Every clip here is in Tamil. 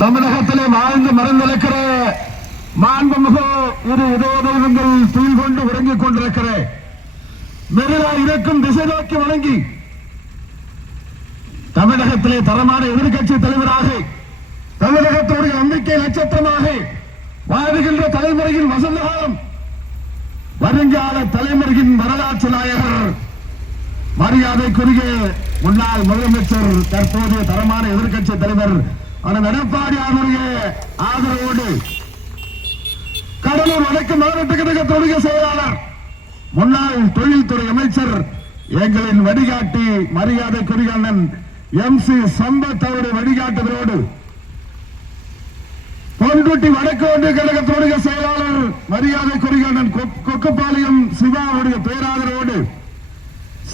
தமிழகத்திலே வாழ்ந்து மறந்திருக்கிற மாண்புமிகு இரு இதோ தெய்வங்கள் துயில் கொண்டு உறங்கிக் கொண்டிருக்கிற மெரிலா இருக்கும் திசை நோக்கி வணங்கி தமிழகத்திலே தரமான எதிர்கட்சி தலைவராக தமிழகத்துடைய நம்பிக்கை நட்சத்திரமாக வாழ்கின்ற தலைமுறையின் வசந்த காலம் வருங்கால தலைமுறையின் வரலாற்று நாயகர் மரியாதைக்குரிய முன்னாள் முதலமைச்சர் தற்போதைய தரமான எதிர்கட்சி தலைவர் அண்ணன் எடப்பாடியாருடைய ஆதரவோடு கடலூர் வடக்கு மாவட்ட கழகத்துடைய செயலாளர் முன்னாள் தொழில்துறை அமைச்சர் எங்களின் வழிகாட்டி மரியாதைக்குரிய அண்ணன் MC சம்பத் அவருடைய வழிகாட்டுதலோடு பொன்குட்டி வடக்கு ஒன்றிய கழகத்துடைய செயலாளர் மரியாதைக்குரிய அண்ணன் கொக்குப்பாளையம் சிவாவுடைய பேராதரவோடு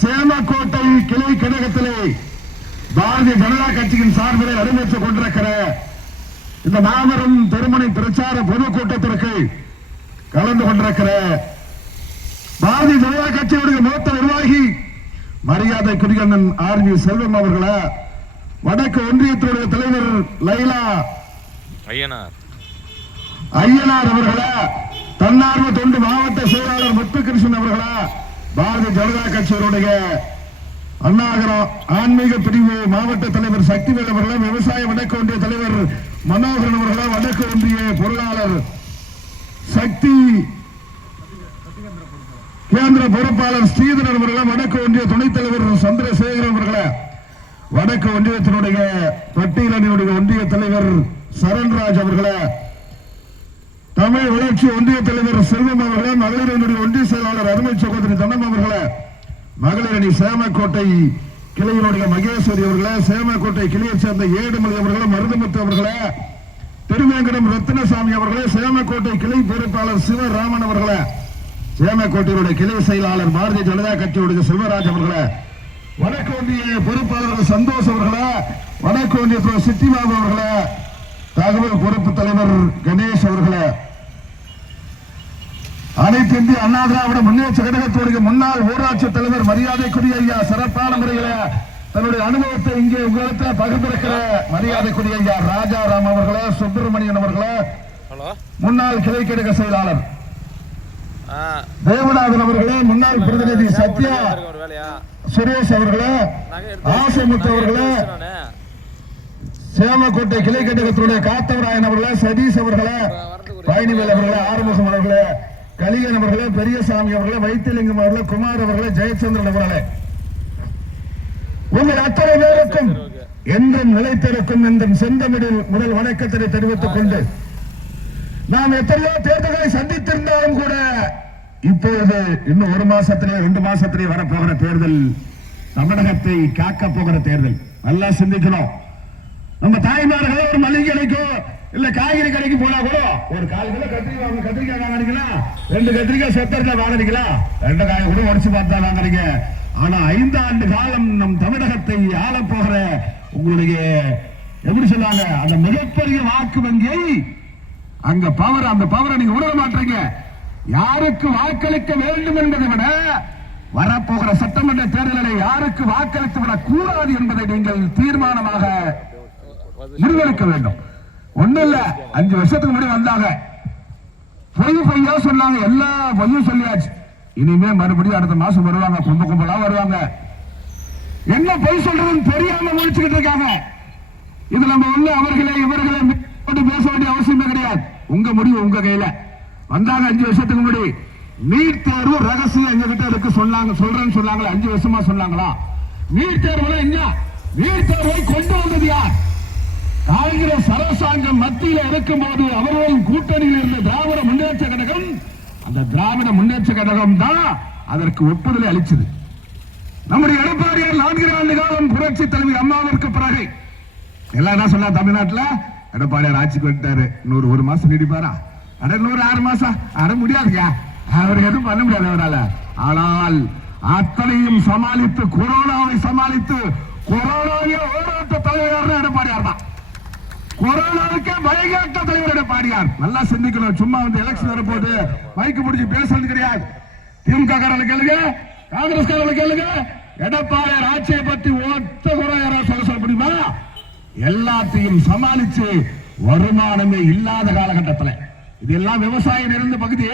சேமக்கோட்டை கிளை கழகத்திலே பாரதிய ஜனதா கட்சியின் சார்பில் நடைபெற்றுக் கொண்டிருக்கிற இந்த மாபெரும் திருமணி பிரச்சார பொதுக்கூட்டத்திற்கு கலந்து கொண்டிருக்கிற பாரதிய ஜனதா கட்சியுடைய மூத்த நிர்வாகி மரியாதைக்குரிய அண்ணன் RV செல்வம் அவர்களே, வடக்கு ஒன்றியத்துடைய தலைவர் லைலா ஐயனார் அவர்களே, தன்னார்வ தொண்டு மாவட்ட செயலாளர் முத்துகிருஷ்ணன் அவர்களே, பாரதிய ஜனதா கட்சியினுடைய அண்ணாகரம் ஆன்மீக பிரிவு மாவட்ட தலைவர் சக்திவேல் அவர்களே, விவசாய வடக்கு ஒன்றிய தலைவர் மனோகரன் அவர்களே, வடக்கு ஒன்றிய பொருளாளர் சக்தி கேந்திர பொறுப்பாளர் ஸ்ரீதரன் அவர்களே, வடக்கு ஒன்றிய துணைத் தலைவர் சந்திரசேகரன் அவர்களே, வடக்கு ஒன்றியத்தினுடைய பட்டியலணியுடைய ஒன்றிய தலைவர் சரண்ராஜ் அவர்களே, தமிழ் வளர்ச்சி ஒன்றிய தலைவர் செல்வம் அவர்களே, மகளிரனுடைய ஒன்றிய செயலாளர் அருமை சகோதரி தனம் அவர்களே, மகளிரணி சேமக்கோட்டை கிளையினுடைய மகேஸ்வரி அவர்களே, சேமக்கோட்டை கிளையை சேர்ந்த ஏடுமலை அவர்களே, மருதமுத்து அவர்களே, திருவேங்கடம் ரத்னசாமி அவர்களே, சேமக்கோட்டை கிளை பொறுப்பாளர் சிவராமன் அவர்களே, சேமக்கோட்டையுடைய கிளை செயலாளர் பாரதிய ஜனதா கட்சியுடைய செல்வராஜ் அவர்களே, வடக்கு ஒன்றிய பொறுப்பாளர்கள் சந்தோஷ் அவர்களே, வடக்கு ஒன்றிய சித்திபாபு அவர்களே, தகவல் பொறுப்பு தலைவர் கணேஷ் அவர்களே, அனைத்து இந்திய அண்ணா திராவிட முன்னேற்ற கழகத்துடைய முன்னாள் ஊராட்சி தலைவர் மரியாதைக்குரிய ஐயா சிறப்பான முறையில தன்னுடைய அனுபவத்தை இங்கே உங்களிடத்தில் பகிர்ந்திருக்கிற மரியாதைக்குரிய ஐயா ராஜாராம் அவர்களே, சுப்பிரமணியன் அவர்களே, முன்னாள் கிளை கழக செயலாளர் தேவநாதன் அவர்களே, முன்னாள் பிரதிநிதி சத்யா சுரேஷ் அவர்களே, ஆசைமுத்து அவர்களே, சேமக்கோட்டை கிளை கழகத்துடைய காத்தவராயன் அவர்களே, சதீஷ் அவர்களே, பயணிவேல் அவர்களே, ஆறுமுகம் அவர்களே, கலியன் அவர்களே, பெரியசாமி அவர்களே, வைத்தியலிங்கம் அவர்களே, குமார் அவர்களே, ஜெயச்சந்திரன் அவர்களே, உங்கள் அத்தனை பேருக்கும் என்றும் நிலைத்திருக்கும் என்ற செந்தமிழில் முதல் வணக்கத்தை தெரிவித்துக் கொண்டு நாம் எத்தனையோ தேர்தல்களை சந்தித்திருந்தாலும் கூட இப்பொழுது இன்னும் 1 மாசத்திலே 2 மாசத்திலே வரப்போகிற தேர்தல் தமிழகத்தை காக்க போகிற தேர்தல். நல்லா சிந்திக்கணும். நம்ம தாய்மார்களே ஒரு மளிகை கடைக்கோ இல்ல காய்கறி கடைக்கு போனா கூட ஒரு 1/4 கிலோ கத்திரிக்காய் வாங்குறீங்களா, 2 கத்திரிக்காய் சொத்தரிக்காய் வாங்குறீங்களா, 2 காய் கூட உடச்சு பார்த்தா வாங்குறீங்க. ஆனா 5 ஆண்டு காலம் நம் தமிழகத்தை ஆள போகிற உங்களுடைய எப்படி சொல்லாங்க அந்த மிகப்பெரிய வாக்கு வங்கியை அங்க பவர், அந்த பவரை நீங்க உணர மாட்டீங்க. யாருக்கு வாக்களிக்க வேண்டும் என்பதை விட வரப்போகிற சட்டமன்ற தேர்தலை யாருக்கு வாக்களித்து விடக் கூடாது என்பதை நீங்கள் தீர்மானமாக முடிவெடுக்க வேண்டும். ஒண்ணு இல்ல, 5 வருஷத்துக்கு முன்னாடி வந்தாங்க, பொய்யா சொன்னாங்க, எல்லா பொய்யும் சொல்லியாச்சு. இனிமே மறுபடியும் அடுத்த மாசம் வருவாங்க, கும்பலா வருவாங்க. என்ன பொய் சொல்றதுன்னு தெரியாம முடிச்சுக்கிட்டு இருக்காங்க. இது நம்ம உள்ள அவர்களே இவர்களே பேச வேண்டிய அவசியமே கிடையாது. உங்க முடிவு உங்க கையில. வந்தாங்க 5 வருஷத்துக்கு முன்னாடி நீட் தேர்வு ரகசியம் எங்க கிட்ட இருக்கு சொல்றேன்னு சொன்னாங்களா? 5 வருஷமா சொன்னாங்களா? நீட் தேர்வுல எங்க? நீட் தேர்வை கொண்டு வந்தது யார்? காங்கிரஸ் அரசாங்கம் மத்தியில் இருக்கும் போது அவர்களின் கூட்டணியில் இருந்த திராவிட முன்னேற்ற கழகம், அந்த திராவிட முன்னேற்ற கழகம் தான் அதற்கு ஒப்புதலை அளிச்சது. நம்முடைய எடப்பாடியார் 4 ஆண்டு காலம் புரட்சி தலைவி அம்மாவிற்கு பிறகு எல்லாம் என்ன சொன்னா, தமிழ்நாட்டில் எடப்பாடியார் ஆட்சிக்கு வந்துட்டாரு, 1 மாசம் நீடிப்பாரா? 6 மாசம் அட முடியாதுங்க, அவருக்கு எதுவும் பண்ண முடியாது அவரால். ஆனால் அத்தனையும் சமாளித்து, கொரோனாவை சமாளித்து, கொரோனாவை ஓராட்ட தலைவர் எடப்பாடியார் தான். கொரோனாவுக்கே பயகாட்ட தலைவர் எடப்பாடியார். நல்லா சிந்திக்கணும். சும்மா வந்து எலெக்ஷன் வரப்போது மைக்கு பிடிச்சி பேசுறது கிடையாது. திமுக காரர்கள் கேளுங்க, காங்கிரஸ் காரர்கள் கேளுங்க, எடப்பாடியார் ஆட்சியை பற்றி ஒத்த குறை யாராவது சொல்ல முடியுமா? எல்லாத்தையும் சமாளிச்சு வருமானமே இல்லாத காலகட்டத்தில் இதெல்லாம் விவசாயம் நிறைந்த பகுதி.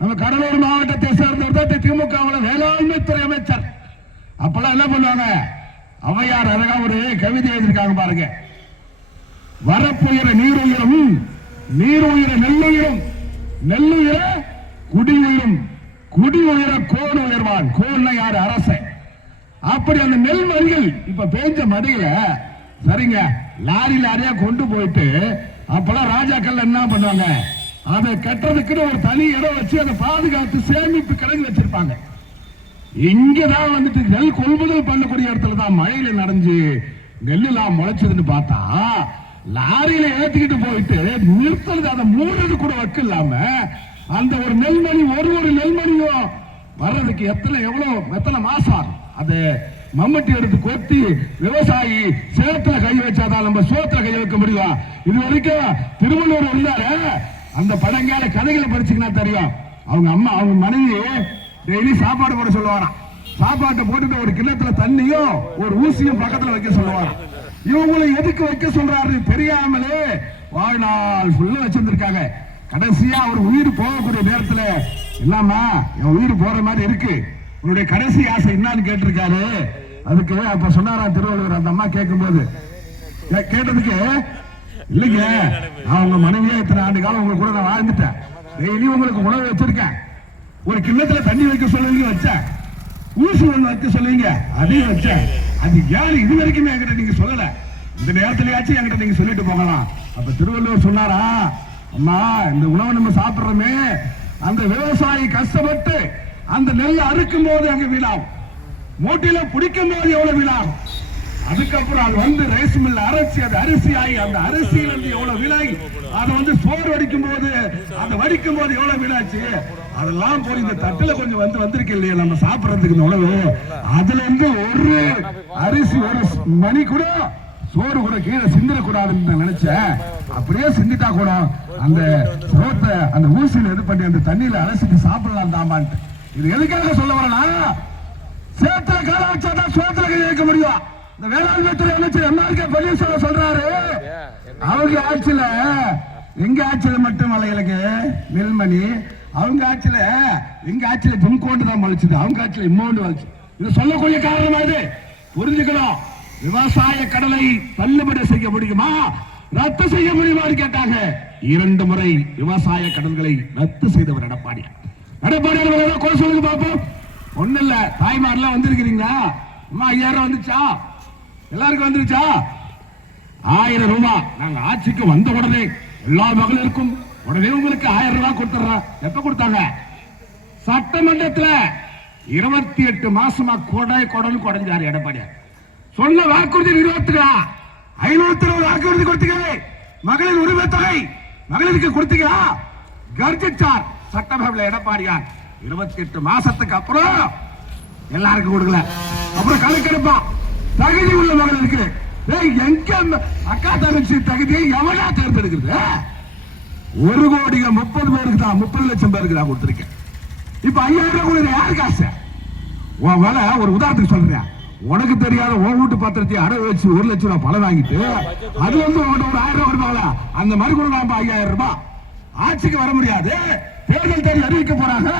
நம்ம கடலூர் மாவட்டத்தை சேர்ந்த திமுக வேளாண்மை துறை அமைச்சர் அப்பெல்லாம் என்ன பண்ணுவாங்க, அவையார் அழகா ஒரு கவிதை எழுதியிருக்காங்க பாருங்க. வரப்புயிர நீர் உயிரும், நீர் உயிர நெல்லுயிரும், நெல்லுயிர குடி உயிரும், குடி உயிர கோன் உயர்வான். கோன் யாரு? அரச. அப்படி அந்த நெல் மறிகள் இப்ப பேஞ்ச மடியில சரிங்க லாரி லாரியா கொண்டு போயிட்டு அப்பெல்லாம் ராஜாக்கள் என்ன பண்ணுவாங்க, அதை கட்டுறதுக்கு ஒரு தனி இடம் வச்சு அதை பாதுகாத்து சேமிப்பு கிடங்கு வச்சிருப்பாங்க. இங்கதான் வந்துட்டு நெல் கொள்முதல் பண்ணக்கூடிய இடத்துல தான் மழையில நனைஞ்சு நெல்லாம் முளைச்சதுன்னு பார்த்தா லாரியில ஏத்திக்கிட்டு போயிட்டு நிறுத்துறது, அதை மூடுறது கூட வக்கு இல்லாம அந்த ஒரு நெல்மணி ஒரு நெல்மணியும் வர்றதுக்கு எத்தனை மாசம் ஆகும். அது மம்மட்டி எடுத்து கொத்தி விவசாயி சேத்துல கை வச்சாதான் நம்ம சோத்துல கை வைக்க முடியும். இது வரைக்கும் திருவள்ளூர் வந்தாரு அந்த பழங்கால கதைகளை படிச்சுக்கினா தெரியும். அவங்க அம்மா அவங்க மனைவி டெய்லி சாப்பாடு போட சொல்லுவாராம். சாப்பாட்டை போட்டுட்டு ஒரு கிண்ணத்துல தண்ணியும் ஒரு ஊசியும் பக்கத்துல வைக்க சொல்லுவாராம். இவங்களை எதுக்கு வைக்க சொல்றாரு தெரியாமலே வாழ்நாள் ஃபுல்லா வச்சிருந்திருக்காங்க. கடைசியா அவர் உயிர் போகக்கூடிய நேரத்துல இல்லாமா என் உயிர் போற மாதிரி இருக்கு, உன்னுடைய கடைசி ஆசை என்னன்னு கேட்டிருக்காரு. அதுக்கு அப்ப சொன்னாராம் திருவள்ளுவர். அந்த அம்மா கேட்கும் போது கேட்டதுக்கு இல்லைங்க, அவங்க மனைவியா இத்தனை ஆண்டு காலம் உங்களுக்கு கூட நான் வாழ்ந்துட்டேன், டெய்லி உங்களுக்கு உணவு வச்சிருக்கேன், ஒரு கிண்ணத்துல தண்ணி வைக்க சொல்லுவீங்க வச்சேன், ஊசி ஒண்ணு வைக்க சொல்லுவீங்க அதையும் வச்சேன், அது யாரு இது வரைக்குமே என்கிட்ட நீங்க சொல்லல, இந்த நேரத்திலேயாச்சும் என்கிட்ட நீங்க சொல்லிட்டு போகலாம். அப்ப திருவள்ளுவர் சொன்னாரா, அம்மா இந்த உணவை நம்ம சாப்பிடுறோமே அந்த விவசாயி கஷ்டப்பட்டு அந்த நெல் அறுக்கும் போது அங்க வீணாகும், மூட்டையில பிடிக்கும் போது எவ்வளவு வீணாகும், அதுக்கப்புறம் அது வந்து ரைஸ் மில் அரைச்சி அது அரிசி ஆகி அந்த அரிசியில இருந்து எவ்வளவு வீணாகி அதை வந்து சோறு வடிக்கும் போது அதை வடிக்கும் போது எவ்வளவு வீணாச்சு, அதெல்லாம் போய் இந்த தட்டுல கொஞ்சம் வந்திருக்கு இல்லையா நம்ம சாப்பிடறதுக்கு இந்த உணவு, அதுல இருந்து ஒரு அரிசி ஒரு மணி கூட சோறு கூட கீழே சிந்திடக்கூடாதுன்னு நான் நினைச்சேன். அப்படியே சிந்திட்டா கூட அந்த சோத்தை அந்த ஊசியில இது பண்ணி அந்த தண்ணியில அலசிட்டு சாப்பிடலாம் தாமான்ட்டு. இது எதுக்காக சொல்ல வரனா, சேத்துல கால வச்சாதான் சோத்துல கை வைக்க முடியும். இந்த வேளாண்மை துறை அமைச்சர் எம்ஆர்கே பன்னீர்செல்வம் சொல்றாரு, அவங்க ஆட்சியில எங்க ஆட்சியில மட்டும் மலைகளுக்கு நெல்மணி, அவங்க ஆட்சியில எங்க ஆட்சியில ஜிம்கோண்டு தான் மலைச்சுது, அவங்க ஆட்சியில இம்மோண்டு வலிச்சு. இது சொல்லக்கூடிய காரணம் அது புரிஞ்சுக்கணும். விவசாய கடலை தள்ளுபடி செய்ய முடியுமா, ரத்து செய்ய முடியுமான்னு கேட்டாங்க. 2 முறை விவசாய கடன்களை ரத்து செய்தவர் எடப்பாடி. எடப்பாடி கொலை சொல்லுங்க பாப்போம். ஒண்ணு இல்ல, தாய்மாரெல்லாம் வந்திருக்கிறீங்களா, அம்மா 5000 வந்துச்சா, எல்லாருக்கும் வந்துருச்சா, 1000 ரூபாய் நாங்க ஆட்சிக்கு வந்த உடனே எல்லா மகளிருக்கும் உடனே உங்களுக்கு 1000 ரூபாய் கொடுத்துறோம். எப்ப கொடுத்தாங்க, சட்டமன்றத்தில் 28 மாசமா கொடல் கொடைஞ்சாரு எடப்பாடியார். சொன்ன வாக்குறுதி நிறைவேற்றுகிறா, 520 வாக்குறுதி கொடுத்தீங்க, மகளிர் உரிமை தொகை மகளிருக்கு கொடுத்தீங்களா, கர்ஜிச்சார் சட்டசபையில் எடப்பாடியார். 28 மாசத்துக்கு அப்புறம் எல்லாருக்கும் கொடுக்கல. அப்புறம் கணக்கெடுப்பா தகுதி உள்ள மகளிருக்கு, எங்க அக்கா தங்கச்சி தகுதியை எவனா தேர்ந்தெடுக்கிறது, 1 கோடி 30 பேருக்கு தான் 30 லட்சம் பேருக்கு தான் கொடுத்திருக்கேன். இப்ப 5000 ரூபாய் யாருக்கு ஆசை? உன் வேலை ஒரு உதாரணத்துக்கு சொல்றேன், உனக்கு தெரியாத உன் வீட்டு பத்திரத்தை அடை வச்சு 1 லட்சம் ரூபாய் பணம் வாங்கிட்டு அது வந்து ஒரு 1000 ரூபாய் கொடுப்பாங்களா, அந்த மாதிரி கூட நாம 5000 ரூபாய் ஆட்சிக்கு வர முடியாது. தேர்தல் தேதி அறிவிக்க போறாங்க,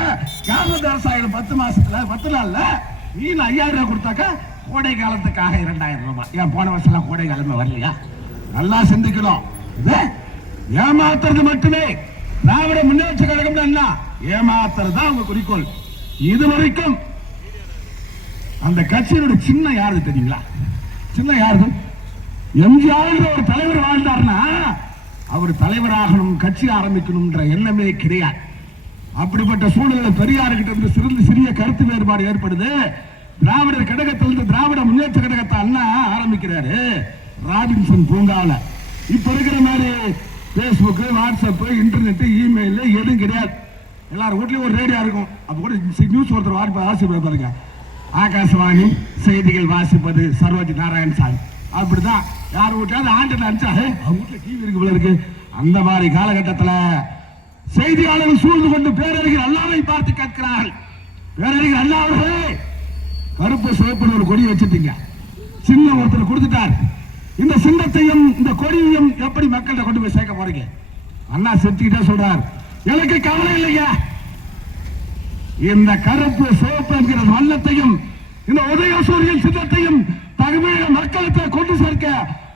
காங்கிரஸ் அரசாங்கம் 10 மாசத்துல 10 நாள்ல நீ 5000 ரூபாய் கொடுத்தாக்க கோடை காலத்துக்காக 2000 ரூபாய். ஏன் போன வருஷம் கோடை காலமே வரலையா? நல்லா சிந்திக்கணும். ஏமாத்துறது மட்டுமே திராவிட முன்னேற்ற கழகம் என்ன, ஏமாத்துறது தான் உங்க குறிக்கோள். இதுவரைக்கும் அந்த கட்சியினுடைய சின்ன யாரு தெரியுங்களா? சின்ன யாரு? எம்ஜிஆர் ஒரு தலைவர் வாழ்ந்தார்னா அவர் தலைவராகணும், கட்சி ஆரம்பிக்கணும்ன்ற எண்ணமே கிடையாது. அப்படிப்பட்ட சூழ்நிலை பெரியார்கிட்ட இருந்து சிறிய கருத்து வேறுபாடு ஏற்படுது. திராவிடர் கழகத்திலிருந்து திராவிட முன்னேற்ற கழகத்தை அண்ணா ஆரம்பிக்கிறாரு ராபின்சன் பூங்காவில். இப்ப இருக்கிற மாதிரி பேஸ்புக், வாட்ஸ்அப், இன்டர்நெட், இமெயில் எதுவும் கிடையாது. எல்லாரும் வீட்லயும் ஒரு ரேடியோ இருக்கும். அப்ப கூட நியூஸ் ஒருத்தர் வாசிப்பு பாருங்க, ஆகாசவாணி செய்திகள் வாசிப்பது சரோஜி நாராயணசாமி. அப்படிதான் யார் வீட்டாவது ஆண்டு அனுப்பிச்சா அவங்க வீட்டுல டிவி இருக்கு போல இருக்கு. அந்த மாதிரி காலகட்டத்தில் செய்தியாளர்கள் சூழ்ந்து கொண்டு பேரறிஞர் அண்ணாவை பார்த்து கேட்கிறார்கள், பேரறிஞர் அண்ணாவே கருப்பு சிவப்பு ஒரு கொடி வச்சுட்டீங்க, சின்ன ஒருத்தர் கொடுத்துட்டார், இந்த சின்னத்தையும் இந்த கொடியையும் எப்படி மக்கள்கிட்ட கொண்டு போய் சேர்க்க போறீங்க? அண்ணா செத்துக்கிட்டே சொல்றார், எனக்கு கவலை இல்லைங்க, இந்த கருப்பு சிவப்பு என்கிற வண்ணத்தையும் இந்த உதயசூரியன் சின்னத்தையும் தமிழக மக்களுக்கு கொண்டு சேர்க்க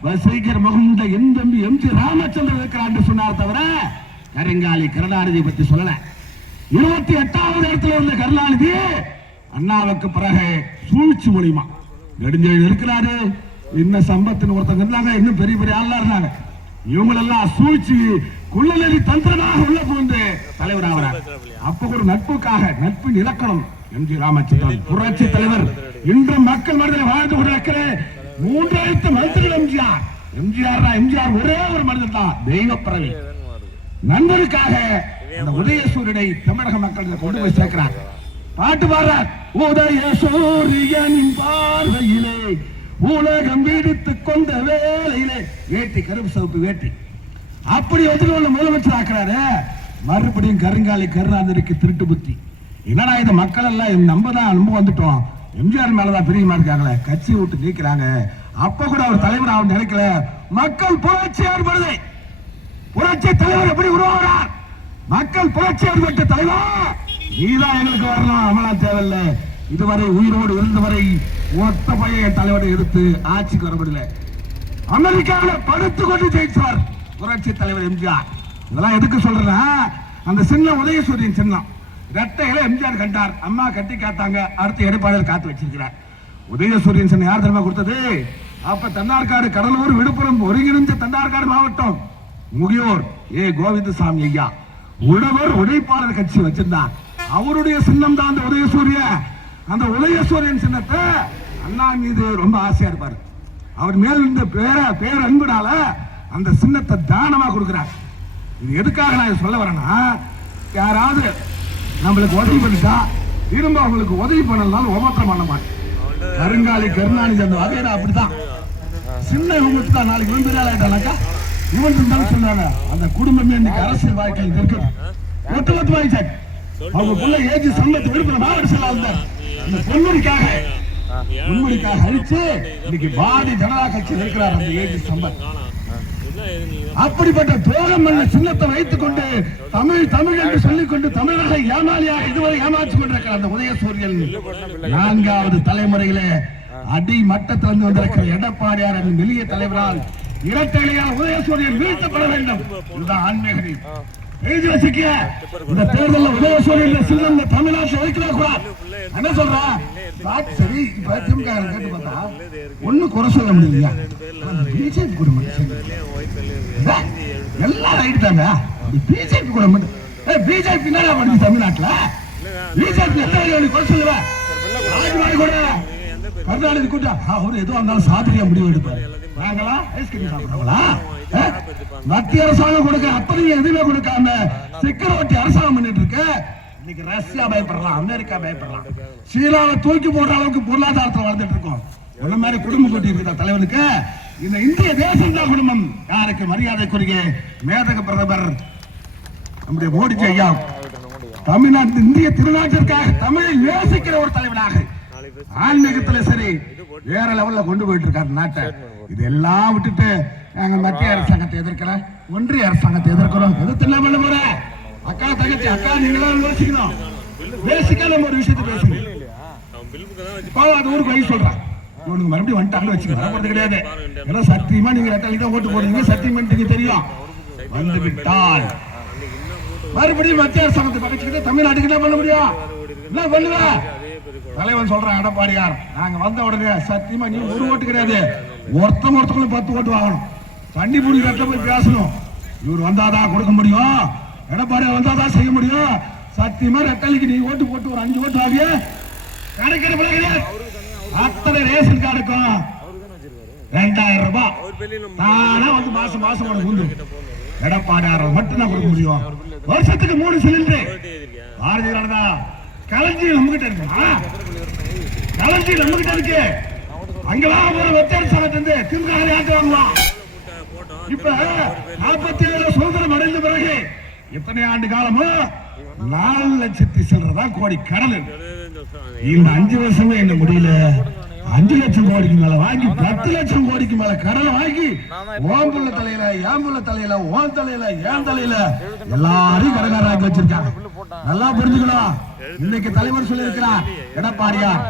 வசீகர் முகமுண்ட என் தம்பி எம்.ஜி. ராமச்சந்திரன் இருக்கிறார் சொன்னார் தவிர கருங்காலி கருணாநிதி பத்தி சொல்லல. 28வது இடத்துல இருந்த கருணாநிதி அண்ணாவுக்கு பிறகு சூழ்ச்சி மூலியமா நெடுஞ்செழியன் இருக்கிறாரு, இன்னும் சம்பத்தின் ஒருத்தங்க இருந்தாங்க, இன்னும் பெரிய பெரிய ஆளா இருந்தாங்க. இவங்களெல்லாம் சூழ்ச்சி குள்ளநெறி தந்திரமாக உள்ள போன்று தலைவர் ஆகிறார். அப்ப ஒரு நட்புக்காக நட்பின் இலக்கணம் எம்.ஜி. ராமச்சந்திரன் புரட்சி தலைவர். இன்று மக்கள் மனதில் வாழ்ந்து கொண்டிருக்கிற 3 எழுத்து மந்திரிகள் எம்ஜிஆர். எம்ஜிஆர் ஒரே ஒரு மனிதன் தான், தெய்வ பிறவி. நண்பருக்காக அந்த உதயசூரியனை தமிழக மக்கள் கொண்டு போய் சேர்க்கிறார். பாட்டு பாடுறார், உதயசூரியனின் பார்வையிலே உலகம் விடுத்துக் கொண்ட வேலையிலே. வேட்டி கருப்பு சிவப்பு வேட்டி அப்படி வந்து முதலமைச்சர் ஆக்குறாரு. மறுபடியும் கருங்காலி கருணாநிதிக்கு திருட்டு புத்தி. என்னடா இந்த மக்கள் எல்லாம் நம்ப வந்துட்டோம், எம்ஜிஆர் மேலதான் பிரியமா இருக்காங்களே, கட்சி விட்டு நீக்கிறாங்க. அப்ப கூட அவர் தலைவர் அவர் நினைக்கல. மக்கள் புரட்சி ஏற்படுது, புரட்சி தலைவர் எப்படி உருவாகிறார்? மக்கள் புரட்சி ஏற்பட்ட தலைவர் நீதான் எங்களுக்கு வரலாம், அமலாம் தேவையில்லை. இதுவரை உயிரோடு இருந்தவரை ஒத்த பையன் தலைவரை எடுத்து ஆட்சிக்கு வர முடியல. அமெரிக்காவில் படுத்து கொண்டு ஜெயிச்சார் புரட்சி தலைவர் எம்ஜிஆர். இதெல்லாம் எதுக்கு சொல்றேன்னா, அந்த சின்னம் உதயசூரியன் சின்னம் ரெட்டையில எம்ஜிஆர் கண்டார், அம்மா கட்டி காத்தாங்க, அடுத்து எடப்பாடியில் காத்து வச்சிருக்கிறார். உதயசூரியன் சின்னம் யார் தெரியுமா கொடுத்தது? அப்ப தன்னார்காடு, கடலூர், விழுப்புரம் ஒருங்கிணைந்த தன்னார்காடு மாவட்டம் முகியோர் கோவிந்தசாமி ஐயா உழவர் உழைப்பாளர் கட்சி வச்சிருந்தார். அவருடைய சின்னம் தான் அந்த உதயசூரியன். அந்த உதயசூரியன் சின்னத்தை அண்ணா மீது ரொம்ப ஆசையா இருப்பாரு. அவர் மேல் இந்த பேர் அன்புனால அந்த சின்னத்தை தானமா கொடுக்கிறார். இது எதுக்காக நான் சொல்ல வரேன்னா, யாராவது நம்மளுக்கு உதவி பண்ணிட்டா திரும்ப அவங்களுக்கு உதவி பண்ணலாம் உபத்திரம் பண்ண மாட்டேன். கருங்காலி கருணாநிதி அந்த வகையில அப்படித்தான். சின்ன இவங்களுக்கு தான் நாளைக்கு வந்து பெரிய ஆளாயிட்டானாக்கா இவன் இருந்தாலும் சொன்னாங்க. அந்த குடும்பமே இன்னைக்கு அரசியல் வாழ்க்கையில் இருக்குது. ஒட்டு வாங்கிச்சாங்க. அவங்க புள்ள ஏஜ் சம்பளத்தை விடுப்பு மாவட்ட செல்லாத அந்த பொன்முடிக்காக அழிச்சு இன்னைக்கு பாரதிய ஜனதா கட்சியில் இருக்கிறார் அந்த ஏஜ் சம்பத். அப்படிப்பட்ட துரோகம் பண்ண சின்னத்தை வைத்துக் கொண்டு தமிழ் என்று சொல்லிக் கொண்டு தமிழர்களை ஏமாளியாக இதுவரை ஏமாற்றிக் கொண்டிருக்கிற அந்த உதயசூரியன் 4வது தலைமுறையிலே அடி மட்டத்திலிருந்து வந்திருக்கிற எடப்பாடியார் என்ற மெல்லிய தலைவரால் இரட்டையாக உதயசூரியன் வீழ்த்தப்பட வேண்டும். இதுதான் ஆன்மீக எழுதி வச்சுக்க. இந்த தேர்தலில் உதயசூரியன் சின்னம் தமிழ்நாட்டில் வைக்கலாம் கூடாது. என்ன சொல்றா? சரி, இப்ப திமுக கேட்டு பார்த்தா ஒண்ணு குறை சொல்ல முடியலையா? பிஜேபி கூட எல்லாம் ரைட் தாங்க. பிஜேபி கூட மட்டும் பிஜேபி என்ன பண்ணுது தமிழ்நாட்டுல? பிஜேபி எத்தனை குறை சொல்லுவேன். ராஜ்வாடி கூட கருணாநிதி கூட்டம் அவரு எதுவும் இருந்தாலும் சாதிரியா முடிவு எடுப்பாரு. நாங்களா ஐஸ்கிரீம் சாப்பிடுறோங்களா? மத்திய அரசாங்கம் கொடுக்க அத்தனையும் எதுவுமே கொடுக்காம சிக்கரவட்டி அரசாங்கம் பண்ணிட்டு இருக்கு. இன்னைக்கு ரஷ்யா பயப்படலாம், அமெரிக்கா பயப்படலாம், சீனாவை தூக்கி போடுற அளவுக்கு பொருளாதாரத்தில் வளர்ந்துட்டு இருக்கோம். இந்த மாதிரி குடும்பம் கொட்டி இருக்கிற தலைவனுக்கு இந்த இந்திய தேசம் தான் குடும்பம். யாருக்கு மரியாதைக்குரிய மேதக பிரதமர் நம்முடைய மோடிஜி ஐயா தமிழ்நாட்டு இந்திய திருநாட்டிற்காக தமிழை நேசிக்கிற ஒரு தலைவனாக ஆன்மீகத்துல சரி வேற லெவல்ல கொண்டு போயிட்டு இருக்காரு நாட்டை. இதெல்லாம் விட்டுட்டு நாங்க மத்திய அரசாங்கத்தை எதிர்க்கிறோம், ஒன்றிய அரசாங்கத்தை எதிர்க்கிறோம். எதிர்த்து என்ன பண்ண போற? அக்கா தங்கச்சி அக்கா நீங்களும் யோசிக்கணும். பேசிக்கா நம்ம ஒரு விஷயத்தை பேசணும். அது ஊருக்கு வழி சொல்றான். இவனுக்கு மறுபடியும் வந்துட்டாங்கன்னு வச்சுக்கணும் கிடையாது. ஏன்னா சத்தியமா நீங்க ரெட்டை தான் ஓட்டு போடுறீங்க, சத்தியம் பண்ணிட்டு தெரியும். வந்து விட்டால் மறுபடியும் மத்திய அரசாங்கத்தை படைச்சுக்கிட்டு தமிழ்நாட்டுக்கு என்ன பண்ண முடியும்? என்ன பண்ணுவேன்? தலைவன் சொல்றான் எடப்பாடியார், நாங்க வந்த உடனே சத்தியமா நீ ஒரு ஓட்டு கிடையாது, ஒருத்தவங்களும் 10 ஓட்டு வாங்கணும். தண்ணி பூடி கட்ட போய் பேசணும். இவர் வந்தாதான் கொடுக்க முடியும், எடப்பாடியார் வந்தாதான் செய்ய முடியும். சத்தியமா ரெட்டலிக்கு நீ ஓட்டு போட்டு ஒரு 5 ஓட்டு ஆகிய கிடைக்கிற கிடையாது. அத்தனை ரேஷன் கார்டுக்கும் 2000 ரூபாய் தானா வந்து மாசம் உனக்கு வந்து எடப்பாடியார் மட்டும்தான் கொடுக்க முடியும். வருஷத்துக்கு 3 சிலிண்டர். பாரதிய ஜனதா களஞ்சியம் நம்மகிட்ட இருக்குமா? களஞ்சியம் நம்மகிட்ட இருக்கு. அங்கெல்லாம் ஒரு வெத்தரசாலத்திலிருந்து திமுக ஆட்டு வாங்கலாம். இப்ப 47 சுதந்திரம் அடைந்த பிறகு எத்தனை ஆண்டு காலமும் 4 லட்சத்தி சில்லறதான் கோடி கடல். இந்த 5 வருஷமே என்ன முடியல. 5 லட்சம் கோடிக்கு மேல வாங்கி 10 லட்சம் கோடிக்கு மேல கடலை வாங்கி ஓம் புள்ள தலையில ஏன் புள்ள தலையில ஓன் தலையில ஏன் தலையில எல்லாரையும் கடகாராக்கி வச்சிருக்காங்க. நல்லா புரிஞ்சுக்கணும். இன்னைக்கு தலைவர் சொல்லியிருக்கிறார் எடப்பாடியார்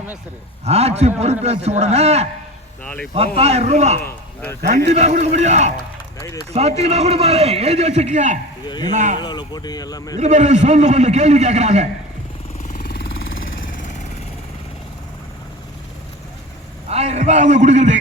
ஆட்சி பொறுப்பேற்ற உடனே 10,000 ரூபாய் கண்டிப்பா கொடுக்க முடியும். சத்தியமா கொடுப்பாரு. எழுதி வச்சுக்கீங்க. சூழ்ந்து கொண்டு கேள்வி கேட்கிறாங்க. 1000 ரூபாய் அவங்க கொடுக்குறது